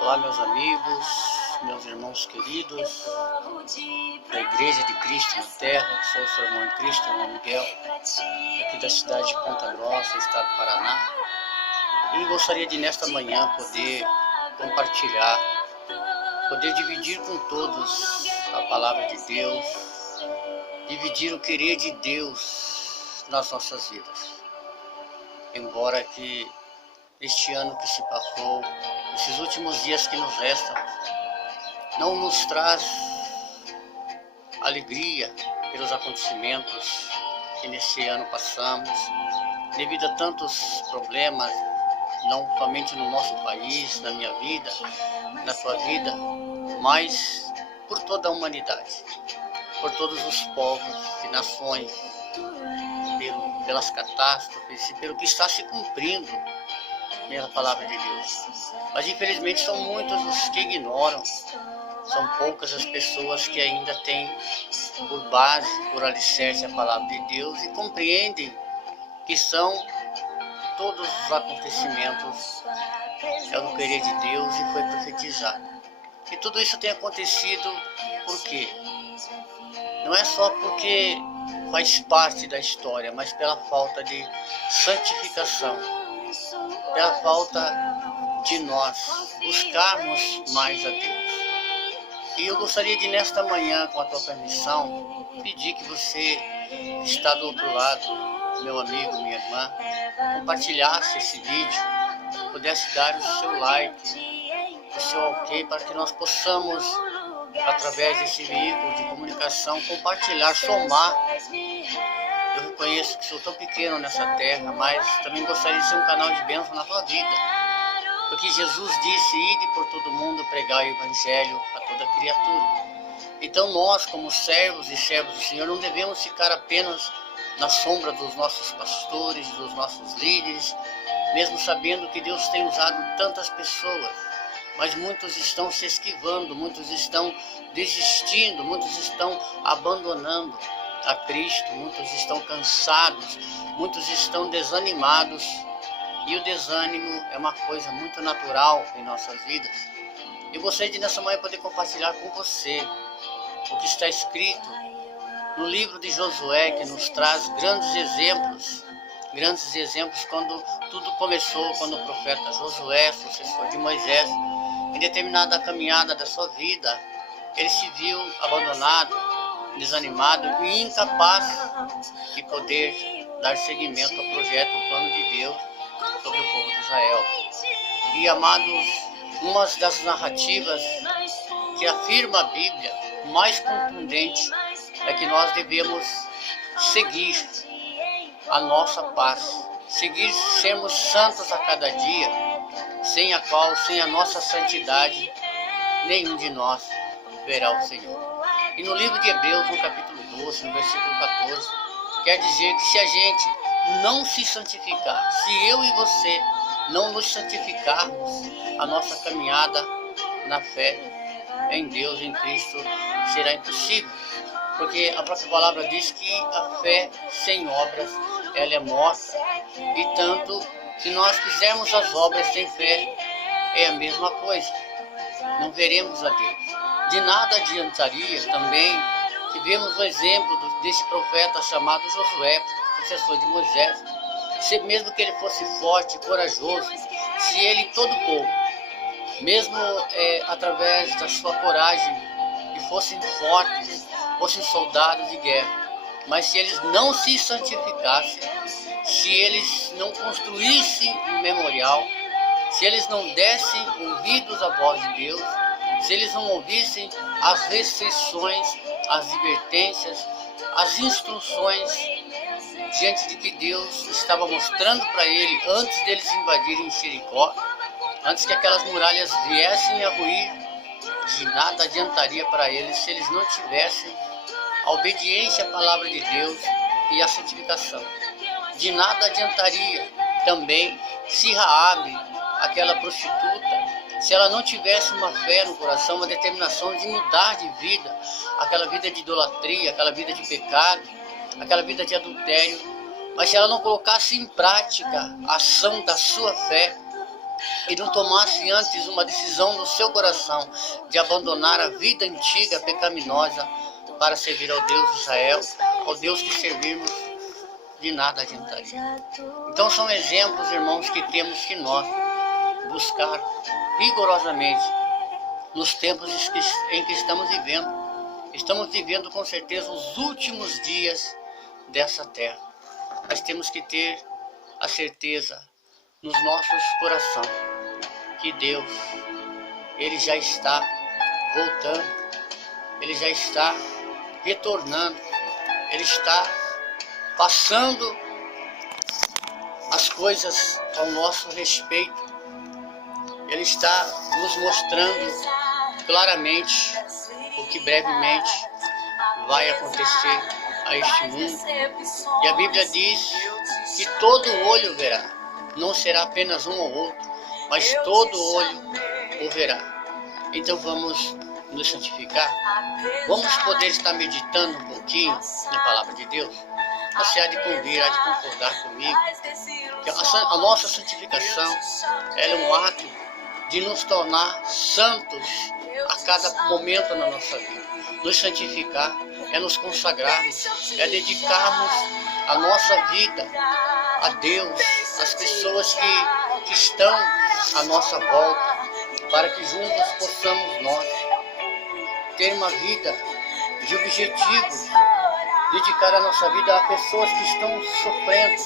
Olá, meus amigos, meus irmãos queridos da Igreja de Cristo na Terra. Sou o seu irmão em Cristo, irmão Miguel, aqui da cidade de Ponta Grossa, estado do Paraná. E gostaria de, nesta manhã, poder compartilhar, poder dividir com todos a palavra de Deus, dividir o querer de Deus nas nossas vidas. Embora que este ano que se passou, esses últimos dias que nos restam, não nos traz alegria pelos acontecimentos que nesse ano passamos, devido a tantos problemas, não somente no nosso país, na minha vida, na sua vida, mas por toda a humanidade, por todos os povos e nações, pelas catástrofes e pelo que está se cumprindo pela palavra de Deus. Mas infelizmente são muitos os que ignoram, são poucas as pessoas que ainda têm por base, por alicerce a palavra de Deus e compreendem que são todos os acontecimentos é do querer de Deus e foi profetizado. E tudo isso tem acontecido por quê? Não é só porque faz parte da história, mas pela falta de santificação, pela falta de nós buscarmos mais a Deus. E eu gostaria de, nesta manhã, com a tua permissão, pedir que você que está do outro lado, meu amigo, minha irmã, compartilhasse esse vídeo, pudesse dar o seu like, o seu ok, para que nós possamos, através desse veículo de comunicação, compartilhar, somar. Eu reconheço que sou tão pequeno nessa terra, mas também gostaria de ser um canal de bênção na tua vida. Porque Jesus disse: ide por todo mundo pregar o evangelho a toda criatura. Então nós, como servos e servos do Senhor, não devemos ficar apenas na sombra dos nossos pastores, dos nossos líderes, mesmo sabendo que Deus tem usado tantas pessoas. Mas muitos estão se esquivando, muitos estão desistindo, muitos estão abandonando a Cristo, muitos estão cansados, muitos estão desanimados. E o desânimo é uma coisa muito natural em nossas vidas. Eu gostaria de, nessa manhã, poder compartilhar com você o que está escrito no livro de Josué, que nos traz grandes exemplos quando tudo começou, quando o profeta Josué, sucessor de Moisés, em determinada caminhada da sua vida, ele se viu abandonado, desanimado e incapaz de poder dar seguimento ao projeto, ao plano de Deus sobre o povo de Israel. E, amados, uma das narrativas que afirma a Bíblia, mais contundente, é que nós devemos seguir a nossa paz, seguir sermos santos a cada dia, sem a qual, sem a nossa santidade, nenhum de nós verá o Senhor. E no livro de Hebreus, no capítulo 12, no versículo 14, quer dizer que se a gente não se santificar, se eu e você não nos santificarmos, a nossa caminhada na fé em Deus, em Cristo, será impossível. Porque a própria palavra diz que a fé sem obras, ela é morta. E tanto, se nós fizermos as obras sem fé, é a mesma coisa. Não veremos a Deus. De nada adiantaria também, que vemos o exemplo desse profeta chamado Josué, sucessor de Moisés, mesmo que ele fosse forte, corajoso, se ele e todo o povo, mesmo através da sua coragem, que fossem fortes, fossem soldados de guerra, mas se eles não se santificassem, se eles não construíssem um memorial, se eles não dessem ouvidos à voz de Deus, se eles não ouvissem as restrições, as advertências, as instruções diante de que Deus estava mostrando para ele antes deles invadirem Jericó, antes que aquelas muralhas viessem a ruir, de nada adiantaria para eles se eles não tivessem a obediência à palavra de Deus e a santificação. De nada adiantaria também se Raabe, aquela prostituta, se ela não tivesse uma fé no coração, uma determinação de mudar de vida, aquela vida de idolatria, aquela vida de pecado, aquela vida de adultério, mas se ela não colocasse em prática a ação da sua fé, e não tomasse antes uma decisão no seu coração de abandonar a vida antiga pecaminosa para servir ao Deus de Israel, ao Deus que servimos, de nada adiantaria. Então são exemplos, irmãos, que temos que nós buscar rigorosamente nos tempos em que estamos vivendo. Estamos vivendo com certeza os últimos dias dessa terra. Mas temos que ter a certeza nos nossos corações que Deus, Ele já está voltando, Ele já está retornando, Ele está passando as coisas ao nosso respeito. Ele está nos mostrando claramente o que brevemente vai acontecer a este mundo. E a Bíblia diz que todo olho verá, não será apenas um ou outro, mas todo olho o verá. Então vamos nos santificar, vamos poder estar meditando um pouquinho na palavra de Deus. Você há de convir, há de concordar comigo que a nossa santificação é um ato de nos tornar santos a cada momento na nossa vida. Nos santificar é nos consagrarmos, é dedicarmos a nossa vida a Deus, às pessoas que estão à nossa volta, para que juntos possamos nós ter uma vida de objetivos, dedicar a nossa vida a pessoas que estão sofrendo,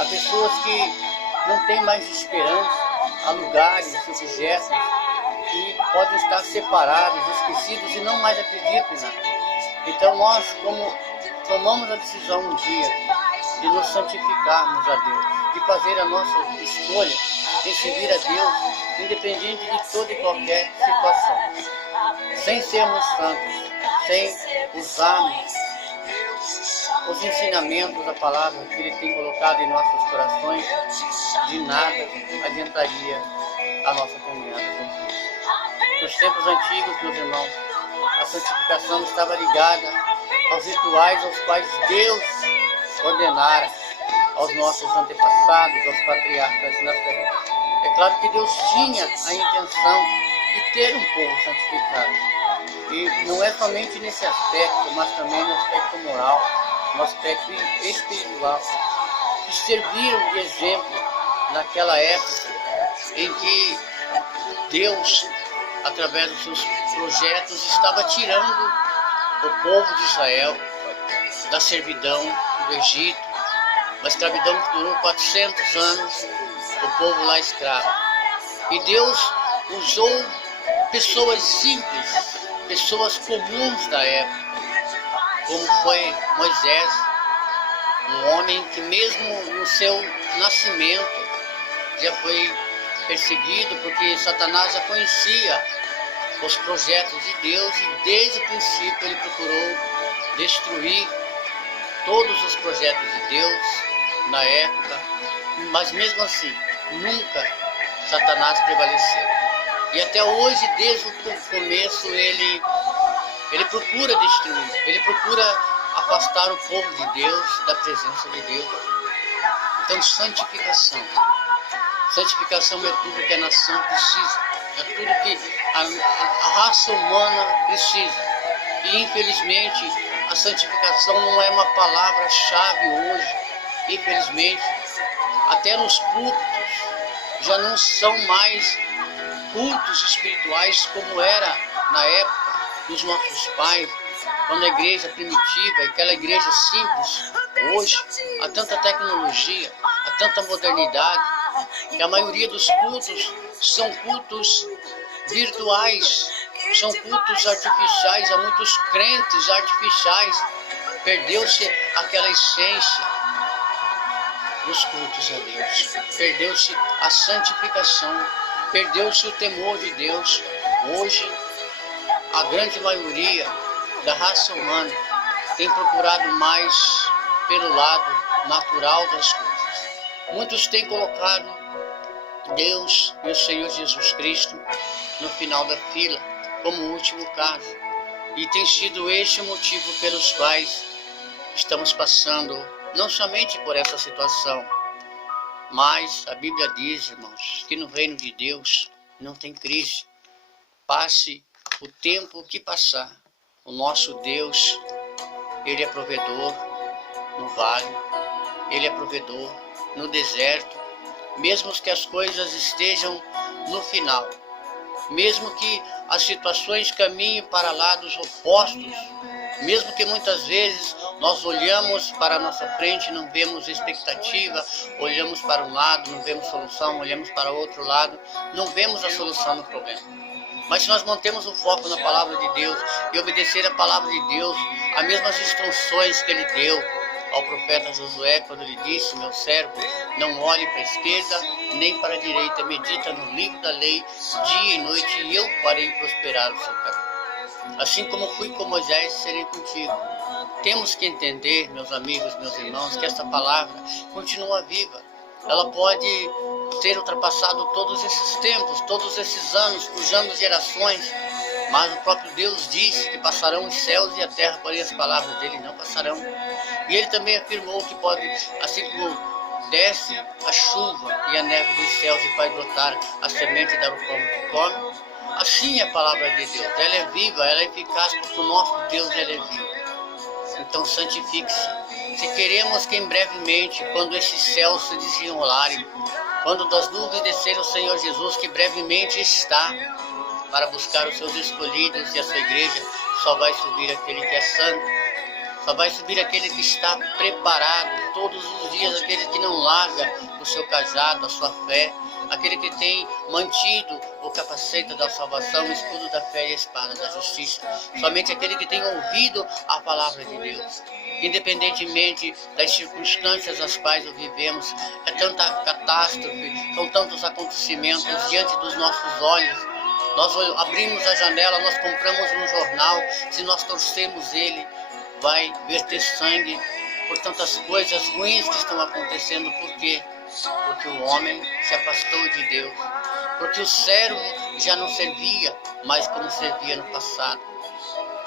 a pessoas que não têm mais esperança, a lugares, objetos que podem estar separados, esquecidos e não mais acreditam em nada. Então nós, como tomamos a decisão um dia de nos santificarmos a Deus, de fazer a nossa escolha em seguir a Deus, independente de toda e qualquer situação, sem sermos santos, sem usarmos os ensinamentos da palavra que Ele tem colocado em nossos corações, de nada adiantaria a nossa caminhada com Deus. Nos tempos antigos, meus irmãos, a santificação estava ligada aos rituais aos quais Deus ordenara aos nossos antepassados, aos patriarcas na fé. É claro que Deus tinha a intenção de ter um povo santificado. E não é somente nesse aspecto, mas também no aspecto moral, no aspecto espiritual, que serviram de exemplo naquela época em que Deus, através dos seus projetos, estava tirando o povo de Israel da servidão do Egito, uma escravidão que durou 400 anos, o povo lá escravo. E Deus usou pessoas simples, pessoas comuns da época, como foi Moisés, um homem que mesmo no seu nascimento já foi perseguido, porque Satanás já conhecia os projetos de Deus e desde o princípio ele procurou destruir todos os projetos de Deus na época, mas mesmo assim, nunca Satanás prevaleceu. E até hoje, desde o começo, ele procura destruir, ele procura afastar o povo de Deus da presença de Deus. Então, santificação. Santificação é tudo que a nação precisa, é tudo que a raça humana precisa. E infelizmente a santificação não é uma palavra-chave hoje. Infelizmente, até nos cultos já não são mais cultos espirituais como era na época dos nossos pais, quando a igreja primitiva, aquela igreja simples. Hoje há tanta tecnologia, há tanta modernidade, que a maioria dos cultos são cultos virtuais, são cultos artificiais, há muitos crentes artificiais. Perdeu-se aquela essência dos cultos a Deus, perdeu-se a santificação, perdeu-se o temor de Deus. Hoje, a grande maioria da raça humana tem procurado mais pelo lado natural das coisas. Muitos têm colocado Deus e o Senhor Jesus Cristo no final da fila, como último caso. E tem sido este o motivo pelos quais estamos passando não somente por essa situação, Mas a Bíblia diz, irmãos, que no reino de Deus não tem crise. Passe o tempo que passar, o nosso Deus, Ele é provedor no vale, Ele é provedor no deserto, mesmo que as coisas estejam no final, mesmo que as situações caminhem para lados opostos, mesmo que muitas vezes nós olhamos para a nossa frente e não vemos expectativa, olhamos para um lado, não vemos solução, olhamos para o outro lado, não vemos a solução no problema. Mas se nós mantemos o foco na palavra de Deus e obedecer a palavra de Deus, as mesmas instruções que Ele deu ao profeta Josué, quando ele disse: meu servo, não olhe para a esquerda nem para a direita, medita no livro da lei dia e noite, e eu farei prosperar o seu caminho. Assim como fui com Moisés, serei contigo. Temos que entender, meus amigos, meus irmãos, que essa palavra continua viva. Ela pode ter ultrapassado todos esses tempos, todos esses anos, cruzando gerações, mas o próprio Deus disse que passarão os céus e a terra, porém as palavras dele não passarão. E ele também afirmou que pode, assim como desce a chuva e a neve dos céus e faz brotar a semente e dar o pão que come, assim é a palavra de Deus. Ela é viva, ela é eficaz, porque o nosso Deus ele é vivo. Então santifique-se. Se queremos que em brevemente, quando esses céus se desenrolarem, quando das nuvens descer o Senhor Jesus, que brevemente está para buscar os seus escolhidos e a sua igreja, só vai subir aquele que é santo. Só vai subir aquele que está preparado todos os dias, aquele que não larga o seu cajado, a sua fé, aquele que tem mantido o capacete da salvação, o escudo da fé e a espada da justiça. Somente aquele que tem ouvido a palavra de Deus. Independentemente das circunstâncias as quais vivemos, é tanta catástrofe, são tantos acontecimentos diante dos nossos olhos. Nós abrimos a janela, nós compramos um jornal, se nós torcermos ele, vai verter sangue por tantas coisas ruins que estão acontecendo. Por quê? Porque o homem se afastou de Deus. Porque o servo já não servia mais como servia no passado.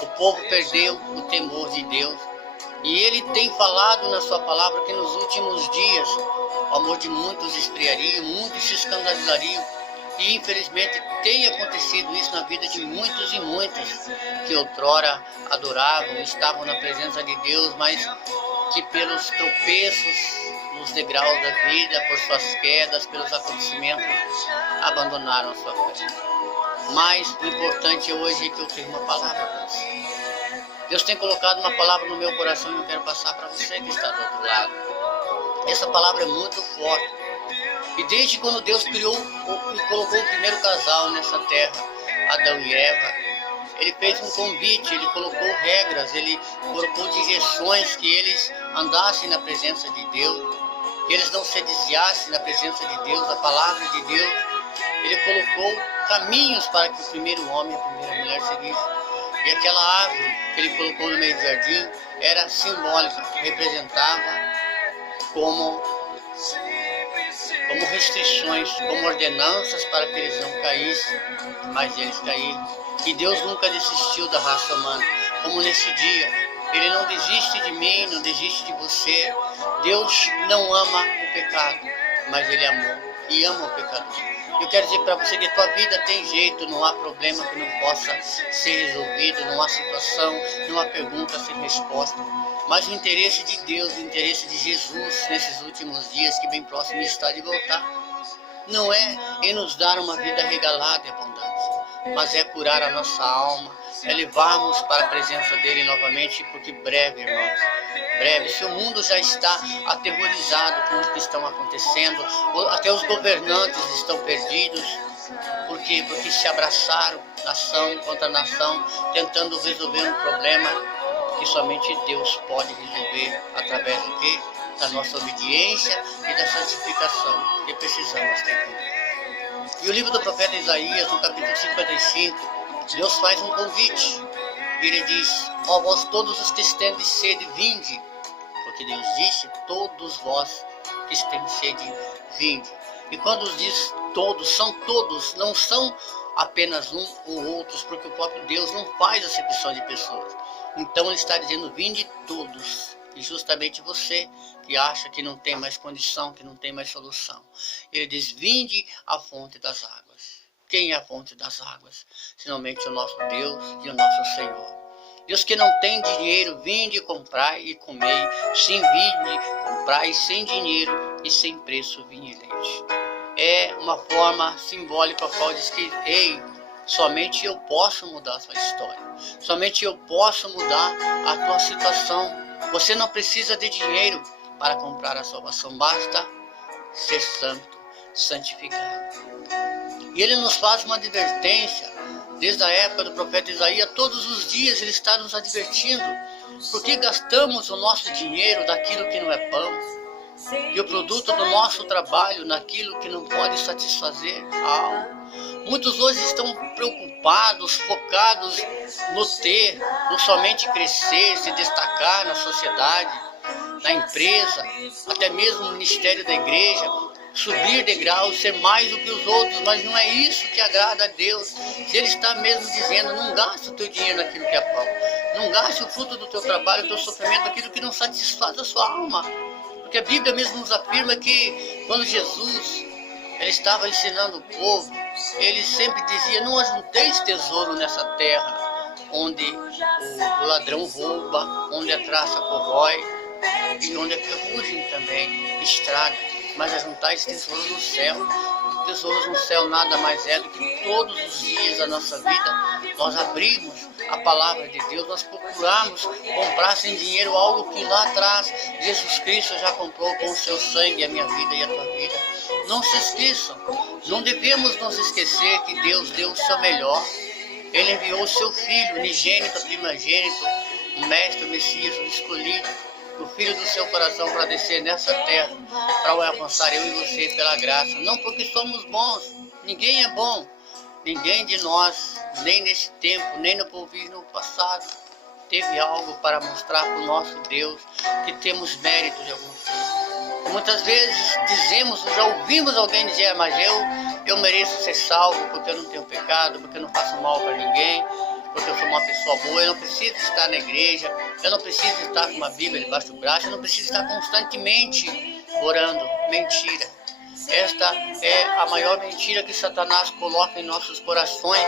O povo perdeu o temor de Deus. E ele tem falado na sua palavra que nos últimos dias o amor de muitos esfriaria, muitos se escandalizariam. E infelizmente tem acontecido isso na vida de muitos e muitas que outrora adoravam, estavam na presença de Deus, mas que pelos tropeços nos degraus da vida, por suas quedas, pelos acontecimentos, abandonaram a sua fé. Mas o importante hoje é que eu tenho uma palavra para você. Deus tem colocado uma palavra no meu coração e eu quero passar para você que está do outro lado. Essa palavra é muito forte. E desde quando Deus criou e colocou o primeiro casal nessa terra, Adão e Eva, Ele fez um convite, Ele colocou regras, Ele colocou direções que eles andassem na presença de Deus, que eles não se desviassem na presença de Deus, da palavra de Deus. Ele colocou caminhos para que o primeiro homem e a primeira mulher seguissem. E aquela árvore que Ele colocou no meio do jardim era simbólica, representava como restrições, como ordenanças para que eles não caíssem, mas eles caíram. E Deus nunca desistiu da raça humana, como nesse dia. Ele não desiste de mim, não desiste de você. Deus não ama o pecado, mas Ele amou e ama o pecador. Eu quero dizer para você que a tua vida tem jeito, não há problema que não possa ser resolvido, não há situação, não há pergunta sem resposta. Mas o interesse de Deus, o interesse de Jesus nesses últimos dias, que bem próximo está de voltar, não é em nos dar uma vida regalada e abundância, mas é curar a nossa alma, é levarmos para a presença dele novamente, porque breve, irmãos, breve, se o mundo já está aterrorizado com o que estão acontecendo, até os governantes estão perdidos. Por quê? Porque se abraçaram nação contra nação, tentando resolver um problema que somente Deus pode resolver através do quê? Da nossa obediência e da santificação que precisamos ter. E o livro do profeta Isaías, no capítulo 55, Deus faz um convite. Ele diz: ó vós todos os que tendes sede, vinde. Porque Deus disse: todos vós que tendes sede, vinde. E quando diz todos, são todos, não são apenas um ou outros, porque o próprio Deus não faz acepção de pessoas. Então ele está dizendo: vinde todos, E justamente você que acha que não tem mais condição, que não tem mais solução. Ele diz, vinde à fonte das águas. Quem é a fonte das águas? Senãomente o nosso Deus e o nosso Senhor. Deus que não tem dinheiro, vinde comprar e comer. Sem vinde comprar e sem dinheiro e sem preço vinho e leite. É uma forma simbólica a qual diz que, ei, somente eu posso mudar a sua história. Somente eu posso mudar a tua situação. Você não precisa de dinheiro para comprar a salvação. Basta ser santo, santificado. E ele nos faz uma advertência. Desde a época do profeta Isaías, todos os dias ele está nos advertindo. Porque gastamos o nosso dinheiro daquilo que não é pão. E o produto do nosso trabalho naquilo que não pode satisfazer a alma. Muitos hoje estão preocupados, focados no ter, no somente crescer, se destacar na sociedade, na empresa, até mesmo no ministério da igreja, subir degraus, ser mais do que os outros, mas não é isso que agrada a Deus. Se Ele está mesmo dizendo, não gaste o teu dinheiro naquilo que é pão, não gaste o fruto do teu trabalho, do teu sofrimento, aquilo que não satisfaz a sua alma. Porque a Bíblia mesmo nos afirma que quando Jesus ele estava ensinando o povo, ele sempre dizia, não ajunteis tesouro nessa terra, onde o ladrão rouba, onde a traça corrói e onde a ferrugem também estraga, mas ajuntais tesouro no céu. Tesouros no céu nada mais é do que todos os dias da nossa vida nós abrimos a palavra de Deus, nós procuramos comprar sem dinheiro algo que lá atrás Jesus Cristo já comprou com o seu sangue a minha vida e a tua vida. Não se esqueçam, não devemos nos esquecer que Deus deu o seu melhor. Ele enviou o seu Filho, unigênito, primogênito, o Mestre, o Messias, o escolhido, o Filho do seu coração para descer nessa terra, para o alcançar eu e você pela graça. Não porque somos bons, ninguém é bom, ninguém de nós, nem nesse tempo, nem no porvir, no passado, teve algo para mostrar para o nosso Deus que temos mérito de alguma coisa. Muitas vezes dizemos, já ouvimos alguém dizer, mas eu mereço ser salvo porque eu não tenho pecado, porque eu não faço mal para ninguém, porque eu sou uma pessoa boa, eu não preciso estar na igreja, eu não preciso estar com uma Bíblia debaixo do braço, eu não preciso estar constantemente orando. Mentira. Esta é a maior mentira que Satanás coloca em nossos corações.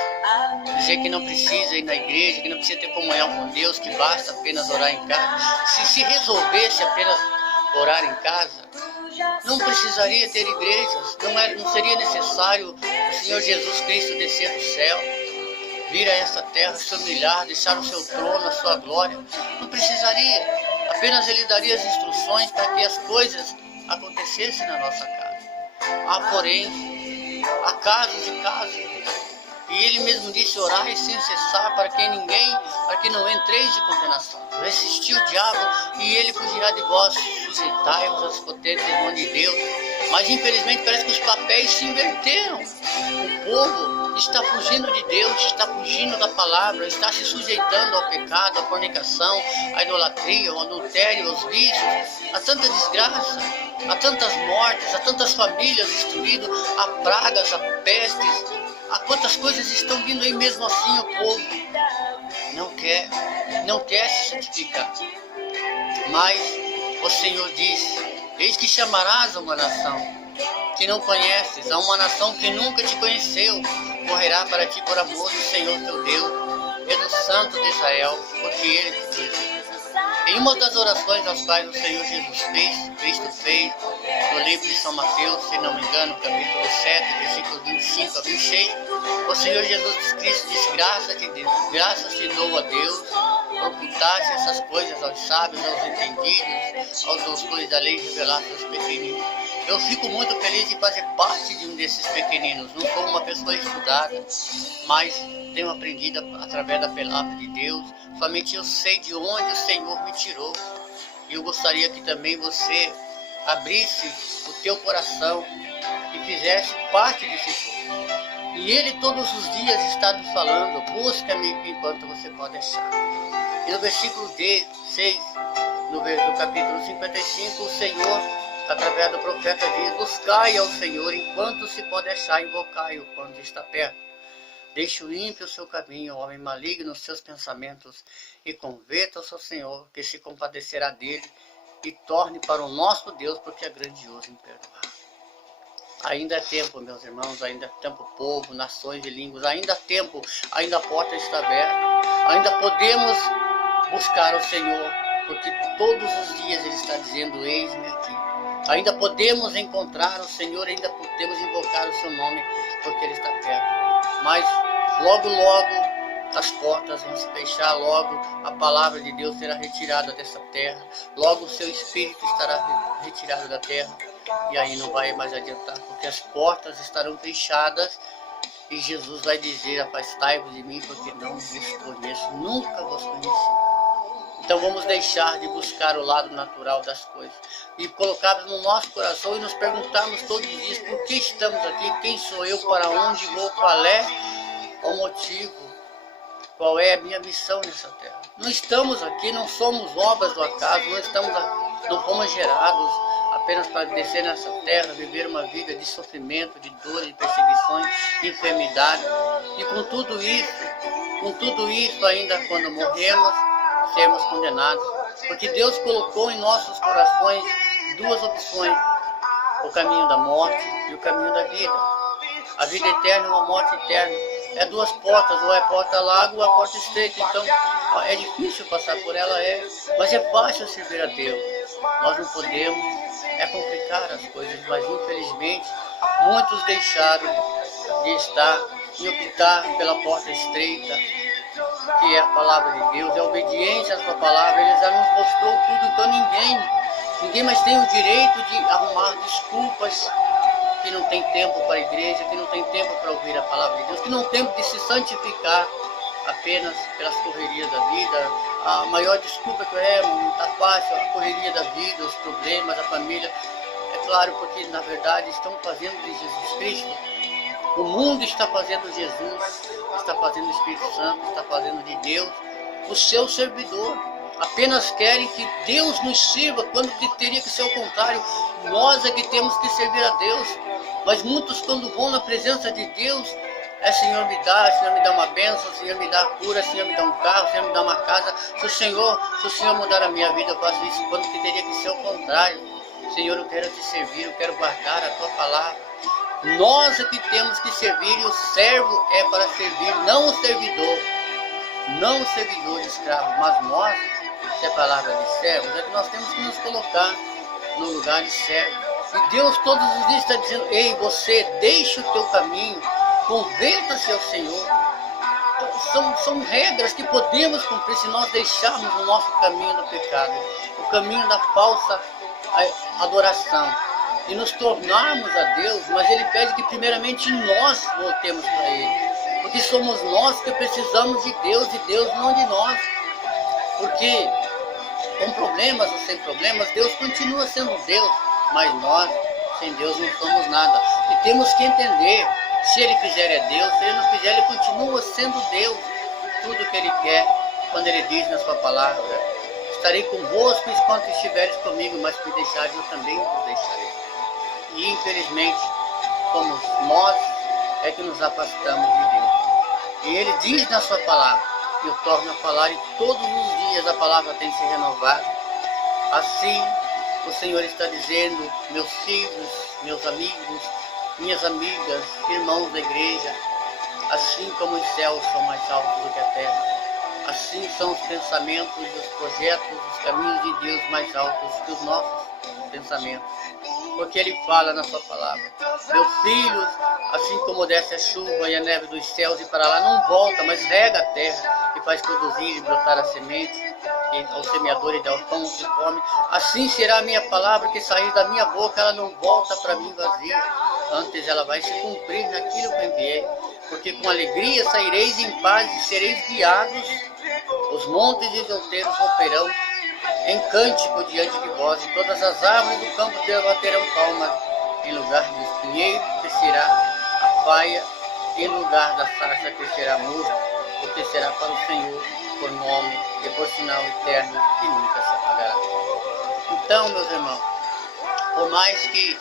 Dizer que não precisa ir na igreja, que não precisa ter comunhão com Deus, que basta apenas orar em casa. Se resolvesse apenas orar em casa, não precisaria ter igrejas, não seria necessário o Senhor Jesus Cristo descer do céu, vir a essa terra, se humilhar, deixar o seu trono, a sua glória. Não precisaria, apenas Ele daria as instruções para que as coisas acontecessem na nossa casa. Porém, há casos e casos. E Ele mesmo disse, orai sem cessar, para que não entreis de condenação. Resistiu o diabo e ele fugirá de vós. Sujeitai-vos às potentes mãos de Deus. Mas infelizmente parece que os papéis se inverteram. O povo está fugindo de Deus, está fugindo da palavra, está se sujeitando ao pecado, à fornicação, à idolatria, ao adultério, aos vícios. Há tanta desgraça, há tantas mortes, há tantas famílias destruídas, há pragas, há pestes. Há quantas coisas estão vindo aí, mesmo assim o povo não quer se santificar. Mas o Senhor disse, eis que chamarás a uma nação que não conheces, a uma nação que nunca te conheceu, correrá para ti por amor do Senhor teu Deus e do Santo de Israel, porque Ele te disse. Em uma das orações às quais o Senhor Jesus Cristo fez, no livro de São Mateus, se não me engano, capítulo 7, versículos 25 a 26, o Senhor Jesus Cristo disse, graças te dou a Deus, por ocultaste essas coisas aos sábios, aos entendidos, aos doutores da lei, revelaste aos pequeninos. Eu fico muito feliz de fazer parte de um desses pequeninos. Não sou uma pessoa estudada, mas tenho aprendido através da palavra de Deus. Somente eu sei de onde o Senhor me tirou. E eu gostaria que também você abrisse o teu coração e fizesse parte desse povo. E Ele todos os dias está nos falando, busca-me enquanto você pode achar. E no versículo 6, no capítulo 55, o Senhor, através do profeta, diz, buscai ao Senhor enquanto se pode achar, invocai-o quando está perto. Deixe o ímpio o seu caminho, o homem maligno os seus pensamentos, e converta-se ao Senhor, que se compadecerá dele, e torne para o nosso Deus, porque é grandioso em perdoar. Ainda é tempo, meus irmãos, ainda é tempo, povo, nações e línguas, ainda é tempo, ainda a porta está aberta, ainda podemos buscar o Senhor, porque todos os dias Ele está dizendo, eis-me aqui. Ainda podemos encontrar o Senhor, ainda podemos invocar o seu nome, porque Ele está perto. Mas logo, logo, as portas vão se fechar, logo a palavra de Deus será retirada dessa terra, logo o seu Espírito estará retirado da terra, e aí não vai mais adiantar, porque as portas estarão fechadas, e Jesus vai dizer, afastai-vos de mim, porque não vos conheço, nunca vos conheci. Então vamos deixar de buscar o lado natural das coisas e colocarmos no nosso coração e nos perguntarmos todos os dias por que estamos aqui, quem sou eu, para onde vou, qual é o motivo, qual é a minha missão nessa terra. Não estamos aqui, não somos obras do acaso, não fomos gerados apenas para descer nessa terra, viver uma vida de sofrimento, de dor, de perseguições, de enfermidade. E com tudo isso ainda quando morremos, sermos condenados, porque Deus colocou em nossos corações duas opções, o caminho da morte e o caminho da vida. A vida eterna e uma morte eterna. É duas portas, ou é porta larga ou é porta estreita, então é difícil passar por ela, mas é fácil servir a Deus. Nós não podemos complicar as coisas, mas infelizmente muitos deixaram de estar e optar pela porta estreita, que é a palavra de Deus, é a obediência à sua palavra. Ele já nos mostrou tudo, então ninguém mais tem o direito de arrumar desculpas, que não tem tempo para a igreja, que não tem tempo para ouvir a palavra de Deus, que não tem tempo de se santificar apenas pelas correrias da vida. A maior desculpa que não está fácil, a correria da vida, os problemas, a família. É claro, porque na verdade estão fazendo de Jesus Cristo. O mundo está fazendo Jesus, está fazendo o Espírito Santo, está fazendo de Deus o seu servidor. Apenas querem que Deus nos sirva, quando que teria que ser o contrário. Nós é que temos que servir a Deus. Mas muitos, quando vão na presença de Deus, Senhor me dá uma bênção, Senhor me dá a cura, Senhor me dá um carro, Senhor me dá uma casa. Se o Senhor mudar a minha vida, eu faço isso, quando que teria que ser o contrário. Senhor, eu quero te servir, eu quero guardar a tua palavra. Nós é que temos que servir, e o servo é para servir, não o servidor. Não o servidor escravo, mas nós, se é palavra de servos, é que nós temos que nos colocar no lugar de servo. E Deus todos os dias está dizendo, ei, você, deixa o teu caminho, converta-se ao Senhor. São regras que podemos cumprir se nós deixarmos o nosso caminho do pecado, o caminho da falsa adoração, e nos tornarmos a Deus. Mas Ele pede que primeiramente nós voltemos para Ele, porque somos nós que precisamos de Deus, e Deus não de nós. Porque com problemas ou sem problemas, Deus continua sendo Deus, mas nós sem Deus não somos nada. E temos que entender, se Ele fizer é Deus, se Ele não fizer, Ele continua sendo Deus. Tudo que Ele quer, quando Ele diz na sua palavra, estarei convosco enquanto estiveres comigo, mas me deixares, eu também vos deixarei. E infelizmente, somos nós que nos afastamos de Deus. E Ele diz na sua palavra, eu torno a falar, e todos os dias a palavra tem se renovado. Assim, o Senhor está dizendo, meus filhos, meus amigos, minhas amigas, irmãos da igreja, assim como os céus são mais altos do que a terra, assim são os pensamentos, os projetos, os caminhos de Deus mais altos que os nossos pensamentos. Porque Ele fala na sua palavra, meus filhos, assim como desce a chuva e a neve dos céus e para lá não volta, mas rega a terra e faz produzir e brotar a semente, e ao semeador e dá o pão que come, assim será a minha palavra que sair da minha boca, ela não volta para mim vazia, antes ela vai se cumprir naquilo que eu enviei. Porque com alegria saireis em paz e sereis guiados, os montes e os outeiros romperão em cântico diante de vós, e todas as árvores do campo baterão palmas, em lugar do espinheiro crescerá a faia, em lugar da sarça crescerá a musgo, porque será para o Senhor por nome e por sinal eterno que nunca se apagará. Então, meus irmãos, por mais que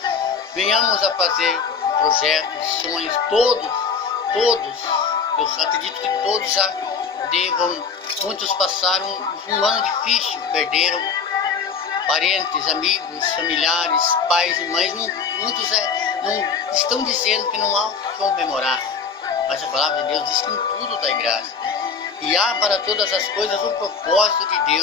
venhamos a fazer projetos, sonhos, todos Eu só acredito que todos já devam, muitos passaram um ano difícil, perderam parentes, amigos, familiares, pais e mães. Muitos não estão dizendo que não há o que comemorar, mas a palavra de Deus diz que em tudo dá graça. E há para todas as coisas um propósito de Deus.